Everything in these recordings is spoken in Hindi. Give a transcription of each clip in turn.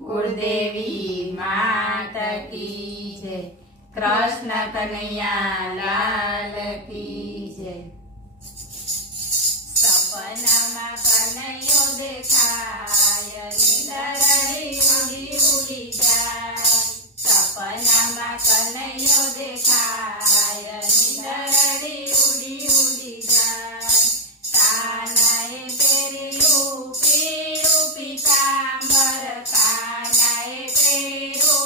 कुलदेवी मात की जय। कृष्ण कन्हैया लाल की जय। सपनामा कन्हैयो देखाय निंदरड़ी उड़ी उड़ी जाय। सपनामा कन्हैयो देखाय निंदरड़ी उड़ी उड़ी जाय। कानाए पेरियो पेरू पीतांबर कानाए पेरू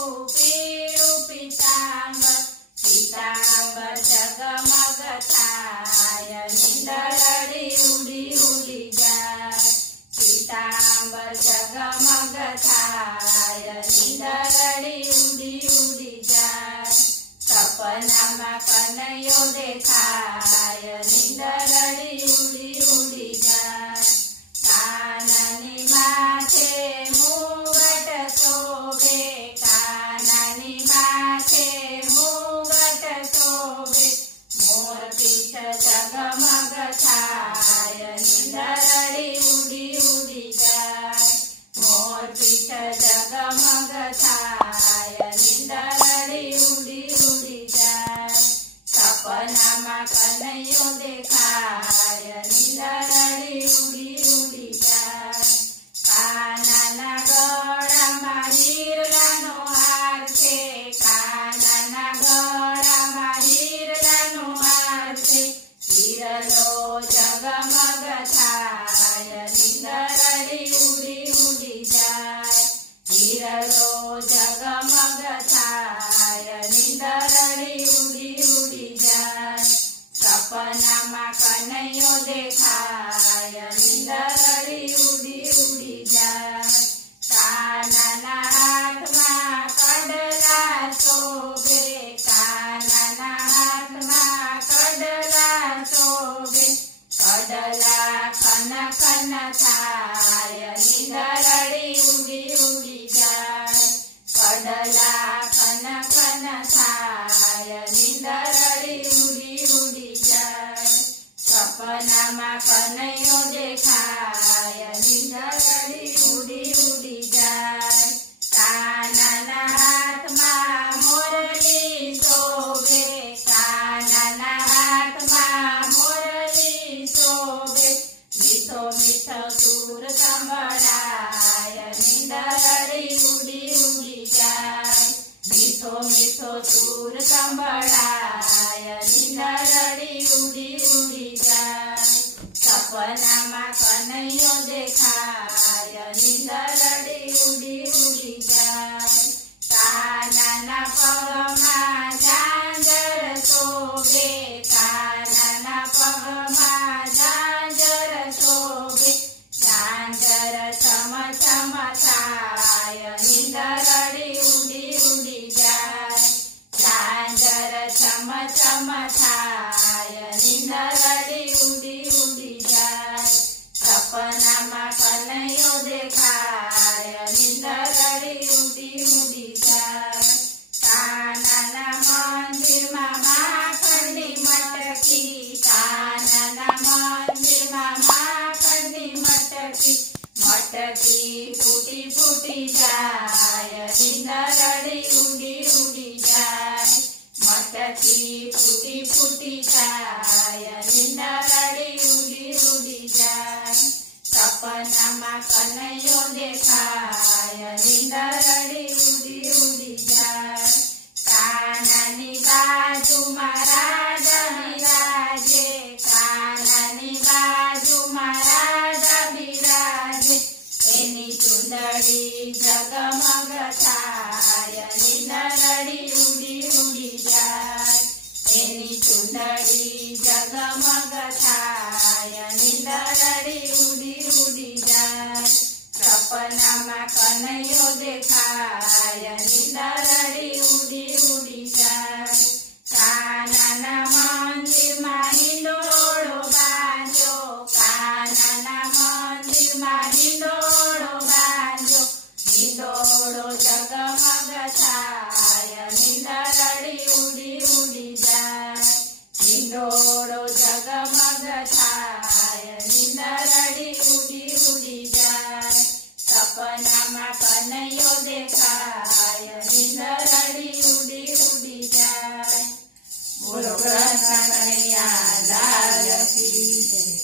पीतांबर पीतांबर जगमग थाय निंदरड़ी उड़ी उड़ी जाय। पीतांबर जगमग थाय निंदरड़ी उड़ी उड़ी जाय। सपनामा कन्हैयो देखाय निंदरड़ी उड़ी उड़ी जाय। काननी माथे मुगट शोभे काननी माथे मुगट शोभे मोर पीठ जगमग थाय निंदरड़ी उड़ी उड़ी जाय। मोर पीठ जगमग थाय निंदरड़ी उड़ी उड़ी जाय। सपनामा कन्हैयो देखाय निंदरड़ी उड़ी उड़ी जाय। कानना गळामा हिरलानो हार छे कानना गळामा हिरलानो हार छे हिरलो जगमग थाय निंदरड़ी उड़ी उड़ी जाय। हिरलो जगमग थाय निंदरड़ी उड़ी उड़ी जाय। सपनामा कन्हैयो देखाय निंदरड़ी उड़ी उड़ी जाय। कानना हाथमा कडला शोभे कानना हाथमा कडला शोभे कडला खन खन थाय निंदरड़ी उड़ी उड़ी जाय। कडला खन खन थाय निंदरड़ी उड़ी उड़ी जाय। सपनामा कन्हैयो देखाय निंदरड़ी उड़ी उड़ी जाय। कानना हाथमा मोरली शोभे कानना हाथमा मोरली शोभे मीठो मीठो सूर संभळाय निंदरड़ी उड़ी उड़ी जाय। मीठो मीठो सूर संभळाय निंदरड़ी उड़ी उड़ी जाय। सपनामा कन्हैयो देखाय निंदरड़ी उड़ी उड़ी जाय। कानना पगमा झांझर शोभे कानना पगमा झांझर शोभे झांझर छम छम थाय निंदरड़ी उड़ी उड़ी जाय। झांझर छम छम थाय निंदरड़ी उड़ी उड़ी जाय। सपनामा कन्हैयो देखाय निंदरड़ी उड़ी उड़ी जाय। कानना मंदिरमा माखणी मटकी कानना मंदिरमा माखणी मटकी मटकी फूटी फूटी जाय निंदरड़ी उड़ी उड़ी जाय। मटकी फूटी फूटी जाय निंदरड़ी उड़ी उड़ी जाय। सपनामा कन्हैयो देखाय निंदरड़ी उड़ी उड़ी जाय। काननी बाजुमा राजा बिराजे काननी बाजुमा राजा बिराजे एनी चुंदड़ी जगमग थाय निंदरड़ी उड़ी उड़ी जाय। एनी चुंदड़ी जगमग थाय निंदरड़ी उड़ी उड़ी जाय। सपनामा कन्हैयो देखाय निंदरड़ी उड़ी उड़ी जाय। कानना मंदिरमा हिंडोळो बांध्यो कानना मंदिरमा हिंडोळो बांध्यो हिंडोळो जगमग थाय निंदरड़ी उड़ी उड़ी जाय। हिंडोळो जगमग थाय निंदरड़ी उड़ी उड़ी जाय। सपनामा कन्हैयो દેખાય નીંદરડી ઉડી ઉડી જાય. બોલો કૃષ્ણ કનૈયા લાલ કી જય.